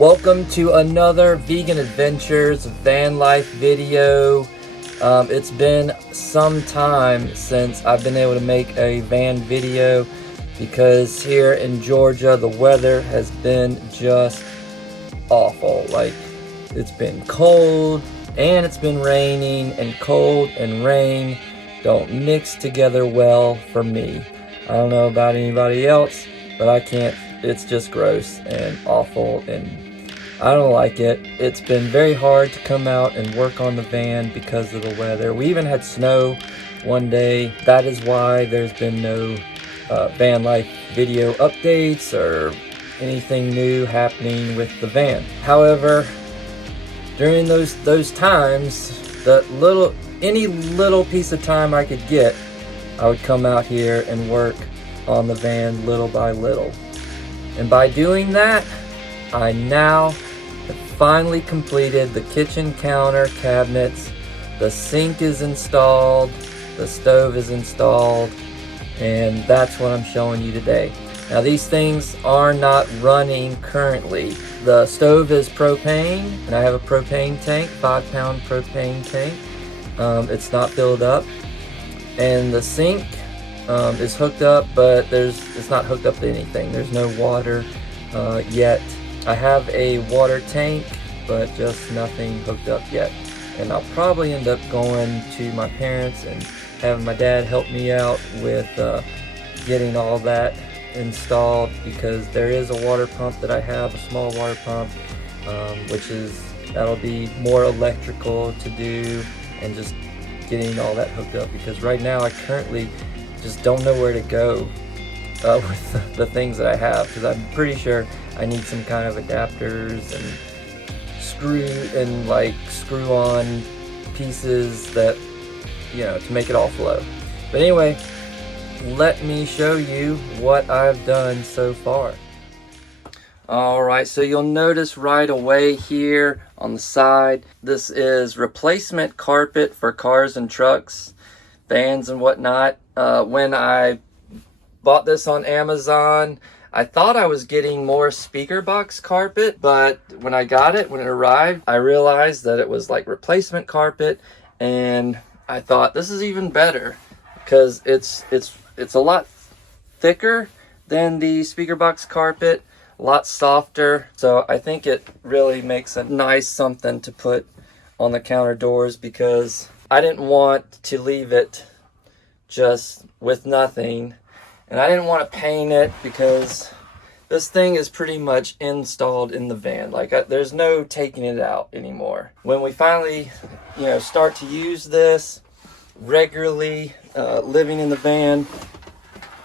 Welcome to another Vegan Adventures van life video. It's been some time since I've been able to make a van video because here in Georgia the weather has been just awful. Like, it's been cold and it's been raining, and cold and rain don't mix together well for me. I don't know about anybody else, but I can't. It's just gross and awful, and I don't like it. It's been very hard to come out and work on the van because of the weather. We even had snow one day. That is why there's been no van life video updates or anything new happening with the van. However, during those times, any little piece of time I could get, I would come out here and work on the van little by little. And by doing that, I now have finally completed the kitchen counter cabinets. The sink is installed, the stove is installed, and that's what I'm showing you today. Now, these things are not running currently. The stove is propane, and I have a propane tank, 5-pound propane tank. It's not filled up. And the sink is hooked up, but it's not hooked up to anything. There's no water yet. I have a water tank, but just nothing hooked up yet. And I'll probably end up going to my parents and having my dad help me out with getting all that installed, because there is a water pump that I have, a small water pump, that'll be more electrical to do, and just getting all that hooked up, because right now I currently just don't know where to go with the things that I have, because I'm pretty sure I need some kind of adapters and screw on pieces that, to make it all flow. But anyway, let me show you what I've done so far. Alright, so you'll notice right away here on the side, this is replacement carpet for cars and trucks, vans and whatnot. When I bought this on Amazon, I thought I was getting more speaker box carpet, but when it arrived, I realized that it was like replacement carpet, and I thought this is even better because it's a lot thicker than the speaker box carpet, a lot softer. So I think it really makes a nice something to put on the counter doors, because I didn't want to leave it just with nothing, and I didn't want to paint it because this thing is pretty much installed in the van. There's no taking it out anymore. When we finally, start to use this regularly, living in the van,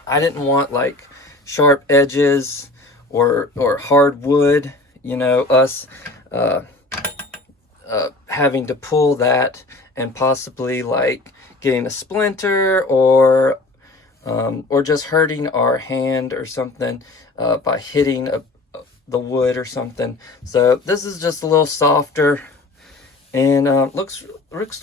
I didn't want like sharp edges or hard wood, us having to pull that and possibly like getting a splinter or just hurting our hand or something by hitting the wood or something. So this is just a little softer, and looks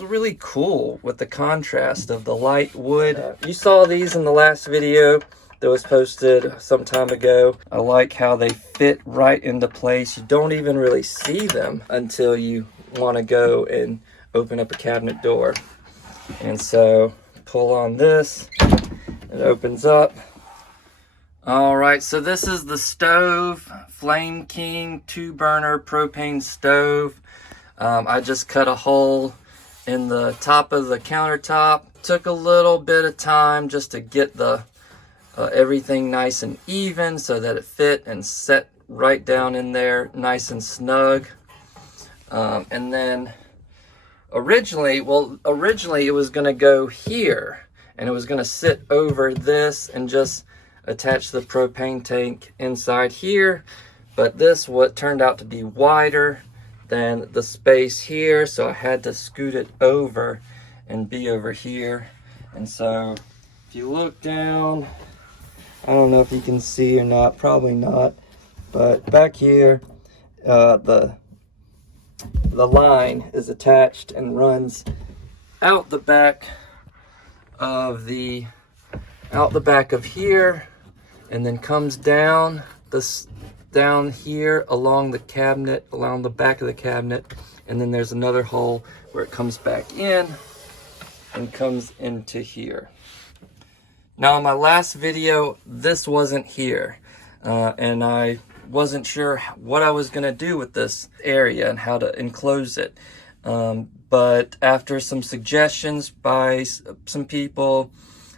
really cool with the contrast of the light wood. You saw these in the last video that was posted some time ago. I like how they fit right into place. You don't even really see them until you want to go and open up a cabinet door. And so pull on this, it opens up. All right, so this is the stove, Flame King 2-burner propane stove. I just cut a hole in the top of the countertop. Took a little bit of time just to get the everything nice and even so that it fit and set right down in there nice and snug. And then originally it was going to go here, and it was going to sit over this and just attach the propane tank inside here, but this turned out to be wider than the space here, so I had to scoot it over and be over here. And so if you look down, I don't know if you can see or not, probably not, but back here the line is attached and runs out the back of here, and then comes down down here along the cabinet, along the back of the cabinet, and then there's another hole where it comes back in and comes into here. Now in my last video, this wasn't here, and I wasn't sure what I was going to do with this area and how to enclose it. But after some suggestions by some people,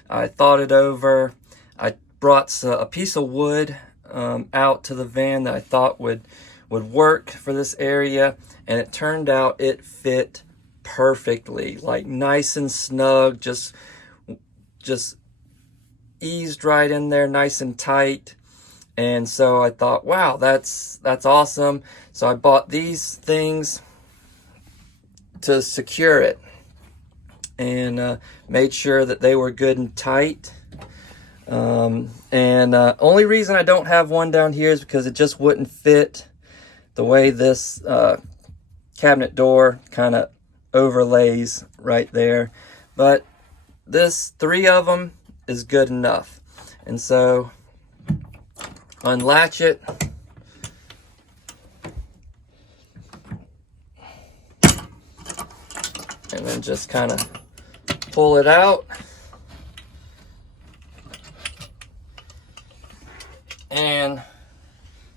I thought it over. I brought a piece of wood out to the van that I thought would work for this area, and it turned out it fit perfectly, like nice and snug, just eased right in there, nice and tight. And so I thought, wow, that's awesome. So I bought these things to secure it, and made sure that they were good and tight. Only reason I don't have one down here is because it just wouldn't fit the way this cabinet door kind of overlays right there. But this 3 of them is good enough. And so unlatch it, and then just kind of pull it out. And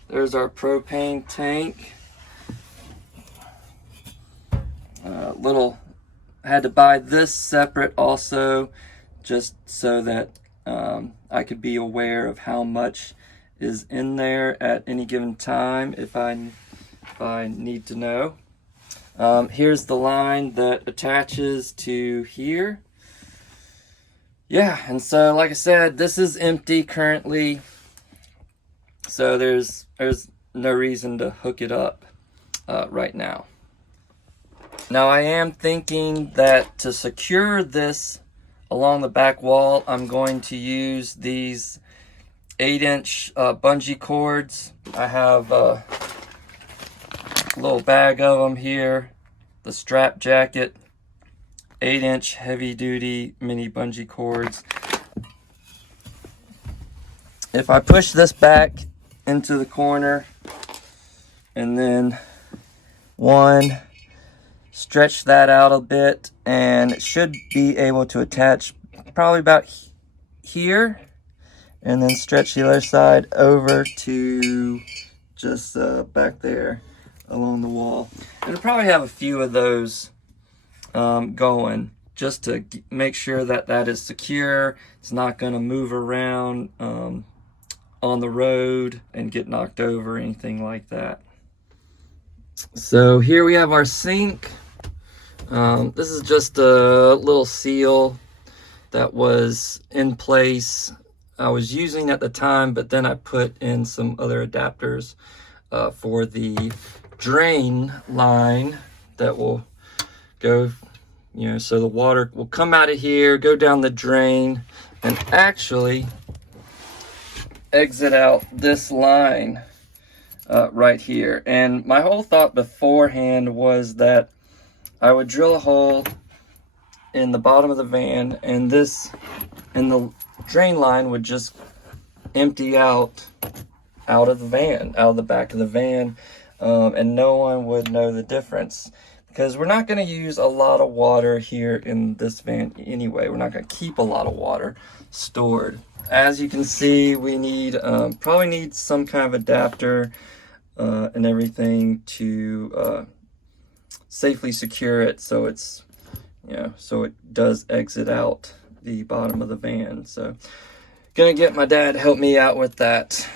there's our propane tank. I had to buy this separate also, just so that I could be aware of how much is in there at any given time if I need to know. Here's the line that attaches to here. Yeah, and so like I said, this is empty currently, so there's no reason to hook it up right now. Now I am thinking that to secure this along the back wall, I'm going to use these 8-inch bungee cords. I have a little bag of them here, the strap jacket, 8-inch heavy duty mini bungee cords. If I push this back into the corner and then stretch that out a bit, and it should be able to attach probably about here, and then stretch the other side over to just back there along the wall. And I'll probably have a few of those going, just to make sure that that is secure. It's not going to move around on the road and get knocked over or anything like that. So here we have our sink. This is just a little seal that was in place. I was using at the time, but then I put in some other adapters for the drain line that will go, so the water will come out of here, go down the drain, and actually exit out this line right here. And my whole thought beforehand was that I would drill a hole in the bottom of the van, and the drain line would just empty out of the van, out of the back of the van, and no one would know the difference, because we're not going to use a lot of water here in this van anyway. We're not going to keep a lot of water stored. As you can see, we need probably need some kind of adapter and everything to safely secure it, so it's so it does exit out the bottom of the van. So gonna get my dad to help me out with that.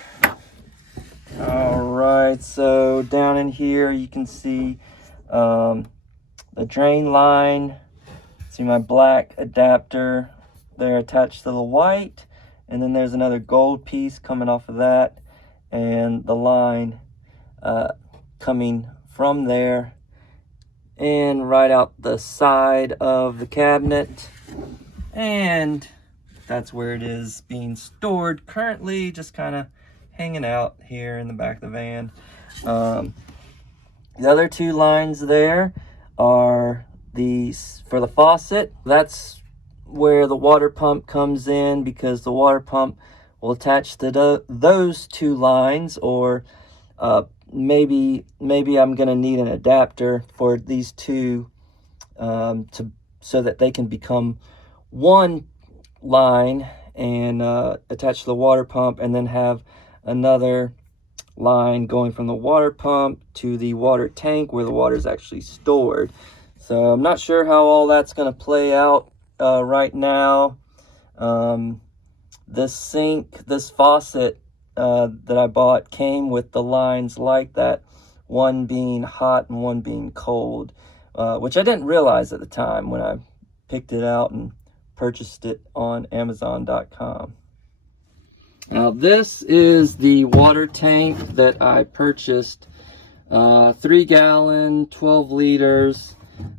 All right, so down in here you can see the drain line. See my black adapter there attached to the white, and then there's another gold piece coming off of that, and the line coming from there and right out the side of the cabinet. And that's where it is being stored currently, just kind of hanging out here in the back of the van. The other 2 lines there are for the faucet. That's where the water pump comes in, because the water pump will attach to those 2 lines, or Maybe I'm gonna need an adapter for these two, so that they can become one line and attach to the water pump, and then have another line going from the water pump to the water tank where the water is actually stored. So I'm not sure how all that's going to play out right now. This sink, this faucet that I bought came with the lines like that, one being hot and one being cold, which I didn't realize at the time when I picked it out and purchased it on Amazon.com. Now this is the water tank that I purchased, 3 gallon, 12 liters.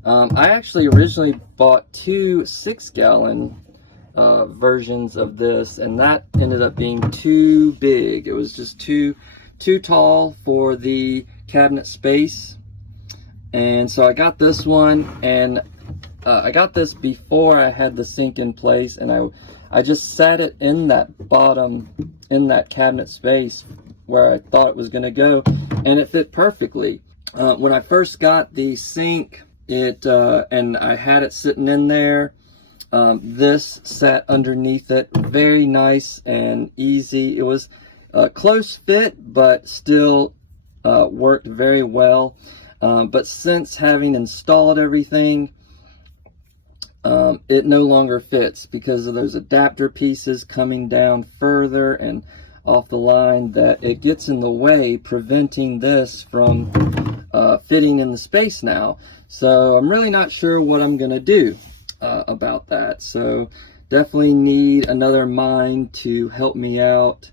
I actually originally bought 2 6-gallon versions of this, and that ended up being too big. It was just too tall for the cabinet space. And so I got this one, and I got this before I had the sink in place, and I just sat it in that bottom, in that cabinet space where I thought it was going to go, and it fit perfectly. When I first got the sink, and I had it sitting in there, this sat underneath it, very nice and easy. It was a close fit, but still worked very well. But since having installed everything, it no longer fits because of those adapter pieces coming down further and off the line, that it gets in the way, preventing this from fitting in the space now. So I'm really not sure what I'm gonna do about that. So definitely need another mind to help me out.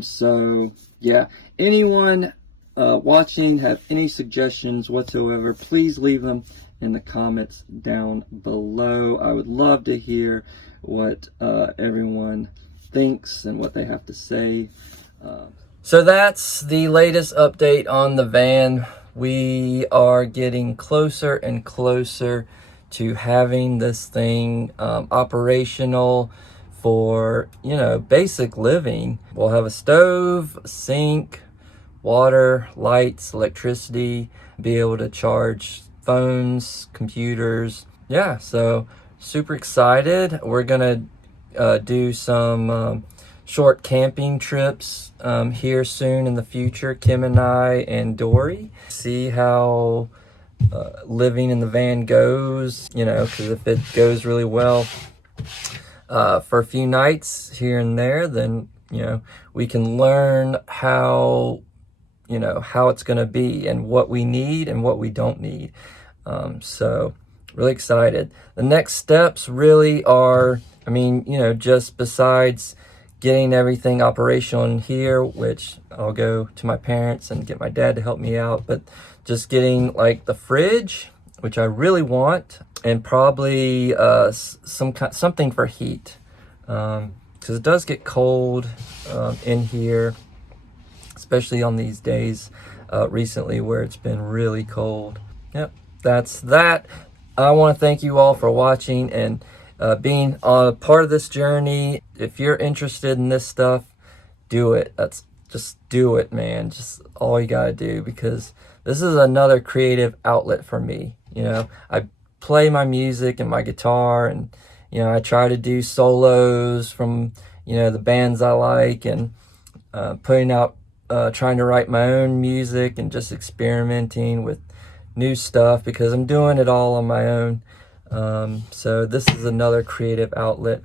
So yeah, anyone watching have any suggestions whatsoever, please leave them in the comments down below. I would love to hear what everyone thinks and what they have to say. So that's the latest update on the van. We are getting closer and closer to having this thing operational for, you know, basic living. We'll have a stove, a sink, water, lights, electricity, be able to charge phones, computers. Yeah, so super excited. We're gonna do some short camping trips here soon in the future, Kim and I and Dory. See how living in the van goes, you know, because if it goes really well for a few nights here and there, then, you know, we can learn how, you know, how it's going to be and what we need and what we don't need. So really excited. The next steps really are, I mean, you know, just besides getting everything operational in here, which I'll go to my parents and get my dad to help me out, but just getting like the fridge, which I really want, and probably something for heat, because it does get cold in here, especially on these days recently where it's been really cold. Yep, that's that. I want to thank you all for watching and being a part of this journey. If you're interested in this stuff, do it. Just do it, man. Just all you gotta do, because this is another creative outlet for me. You know, I play my music and my guitar, and, you know, I try to do solos from, you know, the bands I like, and putting out, trying to write my own music and just experimenting with new stuff, because I'm doing it all on my own. So this is another creative outlet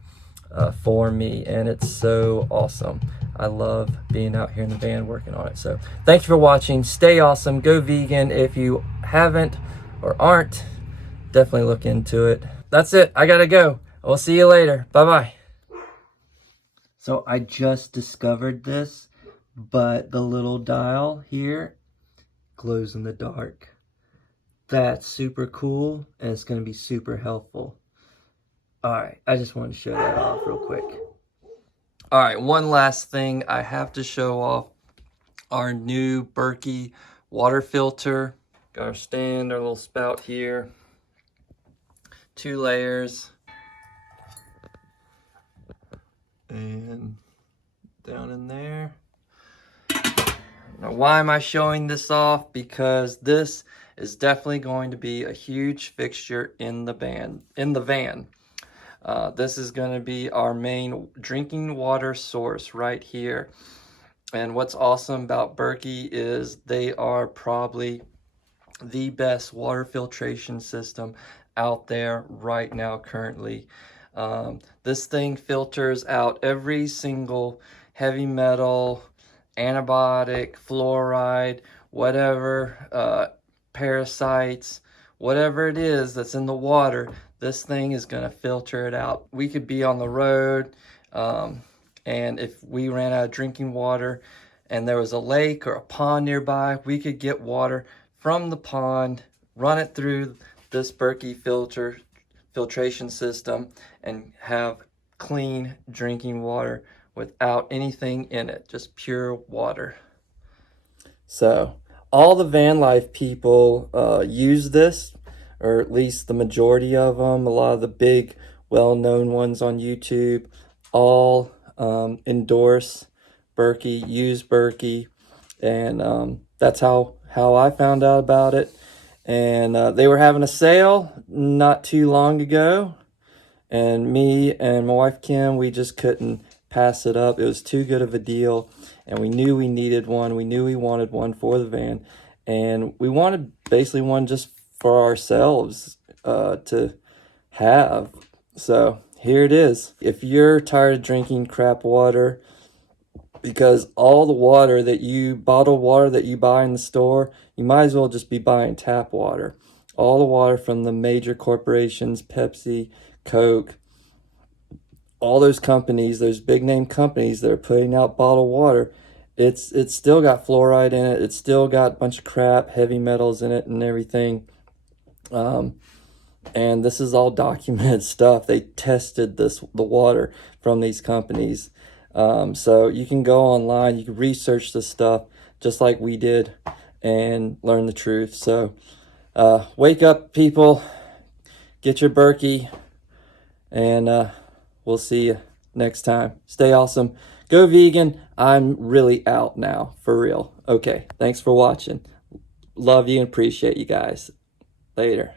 for me, and it's so awesome. I love being out here in the van working on it. So thank you for watching. Stay awesome. Go vegan. If you haven't or aren't, definitely look into it. That's it. I gotta go. We'll see you later. Bye-bye. So I just discovered this, but the little dial here glows in the dark. That's super cool, and it's going to be super helpful. Alright, I just wanted to show that off real quick. Alright, one last thing I have to show off. Our new Berkey water filter. Got our stand, our little spout here. 2 layers. And down in there. Now, why am I showing this off? Because this is definitely going to be a huge fixture in the van. This is going to be our main drinking water source right here. And what's awesome about Berkey is they are probably the best water filtration system out there right now currently. This thing filters out every single heavy metal, antibiotic, fluoride, whatever, parasites, whatever it is that's in the water. This thing is going to filter it out. We could be on the road, and if we ran out of drinking water and there was a lake or a pond nearby, we could get water from the pond, run it through this Berkey filtration system, and have clean drinking water without anything in it, just pure water. So all the van life people use this, or at least the majority of them. A lot of the big well-known ones on YouTube all endorse Berkey, use Berkey, and that's how I found out about it. And they were having a sale not too long ago, and me and my wife Kim, we just couldn't pass it up. It was too good of a deal, and we knew we needed one. We knew we wanted one for the van, and we wanted basically one just for ourselves to have. So here it is. If you're tired of drinking crap water, because all the water that bottled water that you buy in the store, you might as well just be buying tap water. All the water from the major corporations, Pepsi, Coke, all those companies, those big name companies that are putting out bottled water, it's still got fluoride in it. It's still got a bunch of crap, heavy metals in it and everything. And this is all documented stuff. They tested the water from these companies. So you can go online, you can research this stuff just like we did and learn the truth. So wake up, people, get your Berkey, and we'll see you next time. Stay awesome. Go vegan. I'm really out now, for real. Okay, thanks for watching. Love you and appreciate you guys. Later.